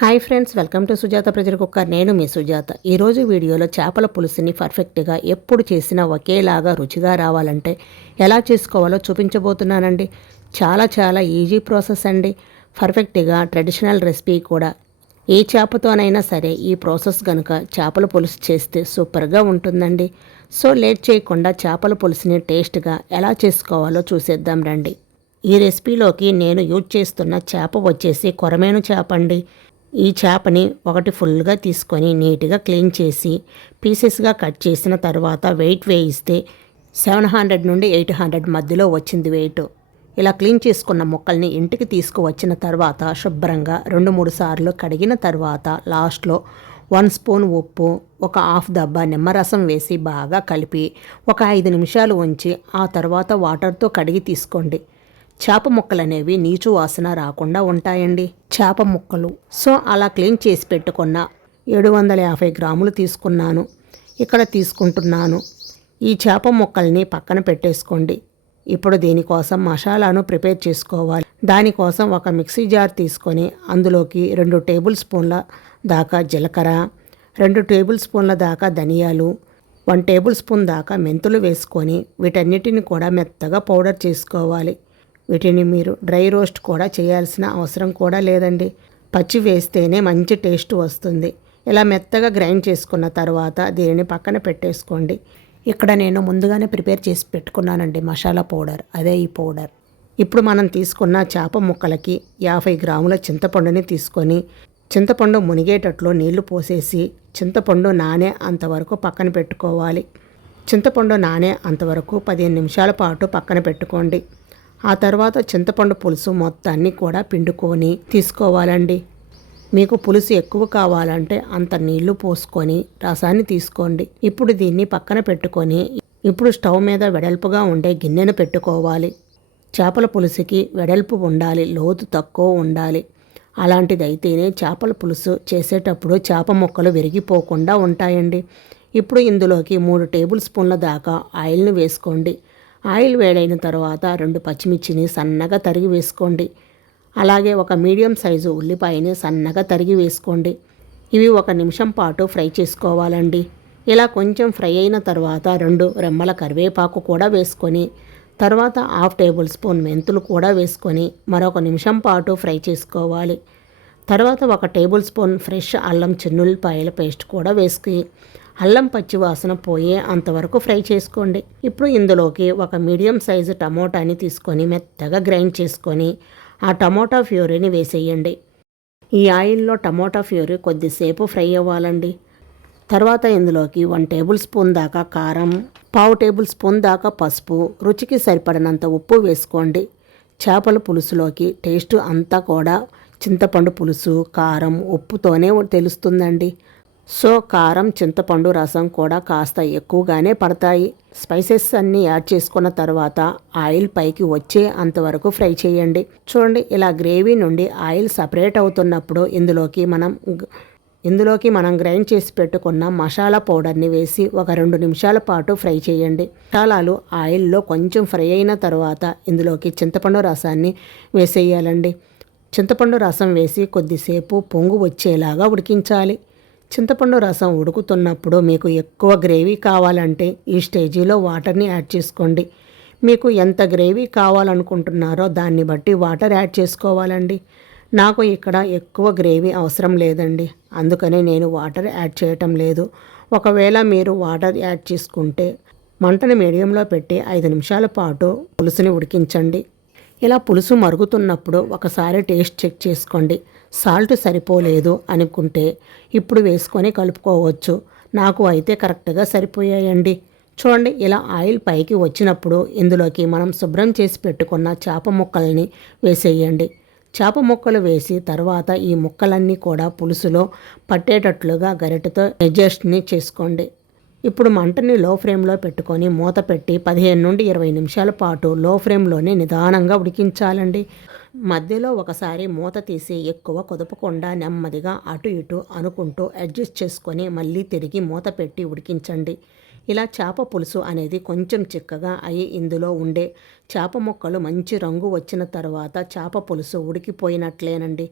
Hi friends welcome to Sujatha pressure cooker. నేను మీ సుజాత. ఈరోజు వీడియోలో చేపల పులుసుని పర్ఫెక్ట్గా ఎప్పుడు చేసినా ఒకేలాగా రుచిగా రావాలంటే ఎలా చేసుకోవాలో చూపించబోతున్నానండి. చాలా చాలా ఈజీ ప్రాసెస్ అండి. పర్ఫెక్ట్గా ట్రెడిషనల్ రెసిపీ కూడా. ఏ చేపతోనైనా సరే ఈ ప్రాసెస్ కనుక చేపల పులుసు చేస్తే సూపర్గా ఉంటుందండి. సో లేట్ చేయకుండా చేపల పులుసుని టేస్ట్గా ఎలా చేసుకోవాలో చూసేద్దాం రండి. ఈ రెసిపీలోకి నేను యూజ్ చేస్తున్న చేప వచ్చేసి కొరమేను చేప అండి. ఈ చేపని ఒకటి ఫుల్గా తీసుకొని నీట్గా క్లీన్ చేసి పీసెస్గా కట్ చేసిన తర్వాత వెయిట్ వేయిస్తే సెవెన్ హండ్రెడ్ నుండి ఎయిట్ హండ్రెడ్ మధ్యలో వచ్చింది వెయిట్. ఇలా క్లీన్ చేసుకున్న ముక్కల్ని ఇంటికి తీసుకువచ్చిన తర్వాత శుభ్రంగా రెండు మూడు సార్లు కడిగిన తర్వాత లాస్ట్లో వన్ స్పూన్ ఉప్పు ఒక హాఫ్ దబ్బా నిమ్మరసం వేసి బాగా కలిపి ఒక ఐదు నిమిషాలు ఉంచి ఆ తర్వాత వాటర్తో కడిగి తీసుకోండి. చేప ముక్కలు అనేవి నీచు వాసన రాకుండా ఉంటాయండి. చేప ముక్కలు. సో అలా క్లీన్ చేసి పెట్టుకున్న ఏడు వందల యాభై గ్రాములు తీసుకున్నాను. ఇక్కడ తీసుకుంటున్నాను. ఈ చేప ముక్కల్ని పక్కన పెట్టేసుకోండి. ఇప్పుడు దీనికోసం మసాలాను ప్రిపేర్ చేసుకోవాలి. దానికోసం ఒక మిక్సీ జార్ తీసుకొని అందులోకి రెండు టేబుల్ స్పూన్ల దాకా జీలకర్ర రెండు టేబుల్ స్పూన్ల దాకా ధనియాలు వన్ టేబుల్ స్పూన్ దాకా మెంతులు వేసుకొని వీటన్నిటిని కూడా మెత్తగా పౌడర్ చేసుకోవాలి. వీటిని మీరు డ్రై రోస్ట్ కూడా చేయాల్సిన అవసరం కూడా లేదండి. పచ్చి వేస్తేనే మంచి టేస్ట్ వస్తుంది. ఇలా మెత్తగా గ్రైండ్ చేసుకున్న తర్వాత దీనిని పక్కన పెట్టేసుకోండి. ఇక్కడ నేను ముందుగానే ప్రిపేర్ చేసి పెట్టుకున్నానండి మసాలా పౌడర్ అదే ఈ పౌడర్. ఇప్పుడు మనం తీసుకున్న చేప ముక్కలకి యాభై గ్రాముల చింతపండుని తీసుకొని చింతపండు మునిగేటట్లు నీళ్ళు పోసేసి చింతపండు నానే అంతవరకు పక్కన పెట్టుకోవాలి. చింతపండు నానే అంతవరకు పదిహేను నిమిషాల పాటు పక్కన పెట్టుకోండి. ఆ తర్వాత చింతపండు పులుసు మొత్తాన్ని కూడా పిండుకొని తీసుకోవాలండి. మీకు పులుసు ఎక్కువ కావాలంటే అంత నీళ్ళు పోసుకొని రసాన్ని తీసుకోండి. ఇప్పుడు దీన్ని పక్కన పెట్టుకొని ఇప్పుడు స్టవ్ మీద వెడల్పుగా ఉండే గిన్నెను పెట్టుకోవాలి. చేపల పులుసుకి వెడల్పు ఉండాలి లోతు తక్కువ ఉండాలి. అలాంటిదైతేనే చేపల పులుసు చేసేటప్పుడు చేప ముక్కలు విరిగిపోకుండా ఉంటాయండి. ఇప్పుడు ఇందులోకి మూడు టేబుల్ స్పూన్ల దాకా ఆయిల్ని వేసుకోండి. ఆయిల్ వేడైన తర్వాత రెండు పచ్చిమిర్చిని సన్నగా తరిగి వేసుకోండి. అలాగే ఒక మీడియం సైజు ఉల్లిపాయని సన్నగా తరిగి వేసుకోండి. ఇవి ఒక నిమిషం పాటు ఫ్రై చేసుకోవాలండి. ఇలా కొంచెం ఫ్రై అయిన తర్వాత రెండు రెమ్మల కరివేపాకు కూడా వేసుకొని తర్వాత హాఫ్ టేబుల్ స్పూన్ మెంతులు కూడా వేసుకొని మరొక నిమిషం పాటు ఫ్రై చేసుకోవాలి. తర్వాత ఒక టేబుల్ స్పూన్ ఫ్రెష్ అల్లం చిన్నుల్లిపాయల పేస్ట్ కూడా వేసుకుని అల్లం పచ్చి వాసన పోయే అంతవరకు ఫ్రై చేసుకోండి. ఇప్పుడు ఇందులోకి ఒక మీడియం సైజు టమోటాని తీసుకొని మెత్తగా గ్రైండ్ చేసుకొని ఆ టమోటా ఫ్యూరీని వేసేయండి. ఈ ఆయిల్లో టమోటా ఫ్యూరీ కొద్దిసేపు ఫ్రై అవ్వాలండి. తర్వాత ఇందులోకి వన్ టేబుల్ స్పూన్ దాకా కారం పావు టేబుల్ స్పూన్ దాకా పసుపు రుచికి సరిపడినంత ఉప్పు వేసుకోండి. చేపల పులుసులోకి టేస్ట్ అంతా కూడా చింతపండు పులుసు కారం ఉప్పుతోనే తెలుస్తుందండి. సో కారం చింతపండు రసం కూడా కాస్త ఎక్కువగానే పడతాయి. స్పైసెస్ అన్నీ యాడ్ చేసుకున్న తర్వాత ఆయిల్ పైకి వచ్చే అంతవరకు ఫ్రై చేయండి. చూడండి ఇలా గ్రేవీ నుండి ఆయిల్ సపరేట్ అవుతున్నప్పుడు ఇందులోకి మనం ఇందులోకి మనం గ్రైండ్ చేసి పెట్టుకున్న మసాలా పౌడర్ని వేసి ఒక రెండు నిమిషాల పాటు ఫ్రై చేయండి. మసాలాలు ఆయిల్లో కొంచెం ఫ్రై అయిన తర్వాత ఇందులోకి చింతపండు రసాన్ని వేసేయాలండి. చింతపండు రసం వేసి కొద్దిసేపు పొంగు వచ్చేలాగా ఉడికించాలి. చింతపండు రసం ఉడుకుతున్నప్పుడు మీకు ఎక్కువ గ్రేవీ కావాలంటే ఈ స్టేజీలో వాటర్ని యాడ్ చేసుకోండి. మీకు ఎంత గ్రేవీ కావాలనుకుంటున్నారో దాన్ని బట్టి వాటర్ యాడ్ చేసుకోవాలండి. నాకు ఇక్కడ ఎక్కువ గ్రేవీ అవసరం లేదండి. అందుకనే నేను వాటర్ యాడ్ చేయటం లేదు. ఒకవేళ మీరు వాటర్ యాడ్ చేసుకుంటే మంటను మీడియంలో పెట్టి ఐదు నిమిషాల పాటు పులుసుని ఉడికించండి. ఇలా పులుసు మరుగుతున్నప్పుడు ఒకసారి టేస్ట్ చెక్ చేసుకోండి. సాల్ట్ సరిపోలేదు అనుకుంటే ఇప్పుడు వేసుకొని కలుపుకోవచ్చు. నాకు అయితే కరెక్ట్గా సరిపోయాయండి. చూడండి ఇలా ఆయిల్ పైకి వచ్చినప్పుడు ఇందులోకి మనం శుభ్రం చేసి పెట్టుకున్న చేప ముక్కల్ని వేసేయండి. చేప ముక్కలు వేసి తర్వాత ఈ ముక్కలన్నీ కూడా పులుసులో పట్టేటట్లుగా గరిటెతో అడ్జస్ట్ని చేసుకోండి. ఇప్పుడు మంటని లో ఫ్లేమ్లో పెట్టుకొని మూత పెట్టి పదిహేను నుండి ఇరవై నిమిషాల పాటు లో ఫ్లేమ్లోనే నిదానంగా ఉడికించాలండి. మధ్యలో ఒకసారి మూత తీసి ఎక్కువ కుదపకుండా నెమ్మదిగా అటు ఇటు అనుకుంటూ అడ్జస్ట్ చేసుకొని మళ్ళీ తిరిగి మూత పెట్టి ఉడికించండి. ఇలా చేప పులుసు అనేది కొంచెం చిక్కగా అయి ఇందులో ఉండే చేప ముక్కలు మంచి రంగు వచ్చిన తర్వాత చేప పులుసు ఉడికిపోయినట్లేనండి.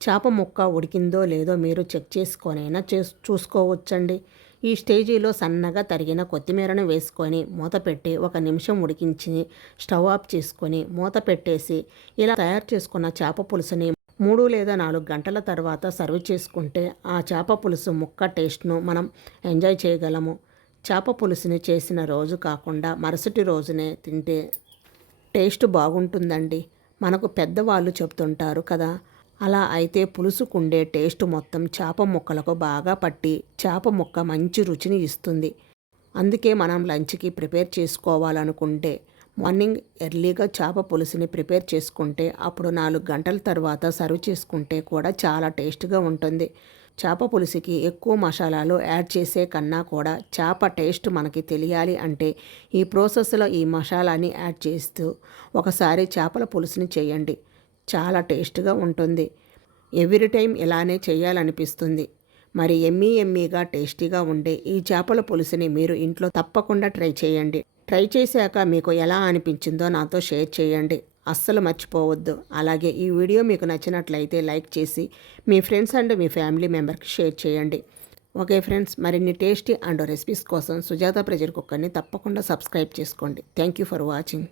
చేప ముక్క ఉడికిందో లేదో మీరు చెక్ చేసుకొనైనా చే చూసుకోవచ్చండి. ఈ స్టేజీలో సన్నగా తరిగిన కొత్తిమీరను వేసుకొని మూత పెట్టి ఒక నిమిషం ఉడికించి స్టవ్ ఆఫ్ చేసుకొని మూత పెట్టేసి ఇలా తయారు చేసుకున్న చేప పులుసుని మూడు లేదా నాలుగు గంటల తర్వాత సర్వ్ చేసుకుంటే ఆ చేప పులుసు ముక్క టేస్ట్ను మనం ఎంజాయ్ చేయగలము. చేప పులుసుని చేసిన రోజు కాకుండా మరుసటి రోజునే తింటే టేస్ట్ బాగుంటుందండి. మనకు పెద్దవాళ్ళు చెప్తుంటారు కదా అలా అయితే పులుసుకుండే టేస్ట్ మొత్తం చేప ముక్కలకు బాగా పట్టి చేప ముక్క మంచి రుచిని ఇస్తుంది. అందుకే మనం లంచ్కి ప్రిపేర్ చేసుకోవాలనుకుంటే మార్నింగ్ ఎర్లీగా చేప పులుసుని ప్రిపేర్ చేసుకుంటే అప్పుడు నాలుగు గంటల తర్వాత సర్వ్ చేసుకుంటే కూడా చాలా టేస్ట్గా ఉంటుంది. చేప పులుసుకి ఎక్కువ మసాలాలు యాడ్ చేసే కన్నా కూడా చేప టేస్ట్ మనకి తెలియాలి అంటే ఈ ప్రాసెస్లో ఈ మసాలాని యాడ్ చేస్తూ ఒకసారి చేపల పులుసుని చేయండి. చాలా టేస్ట్గా ఉంటుంది. ఎవ్రీ టైం ఇలానే చేయాలనిపిస్తుంది. మరి ఎమ్మీ ఎమ్మీగా టేస్టీగా ఉండే ఈ చేపల పులుసుని మీరు ఇంట్లో తప్పకుండా ట్రై చేయండి. ట్రై చేశాక మీకు ఎలా అనిపించిందో నాతో షేర్ చేయండి. అస్సలు మర్చిపోవద్దు. అలాగే ఈ వీడియో మీకు నచ్చినట్లయితే లైక్ చేసి మీ ఫ్రెండ్స్ అండ్ మీ ఫ్యామిలీ మెంబర్కి షేర్ చేయండి. ఓకే ఫ్రెండ్స్ మరిన్ని టేస్టీ అండ్ రెసిపీస్ కోసం సుజాత ప్రెజర్ కుక్కర్ని తప్పకుండా సబ్స్క్రైబ్ చేసుకోండి. Thank you for watching.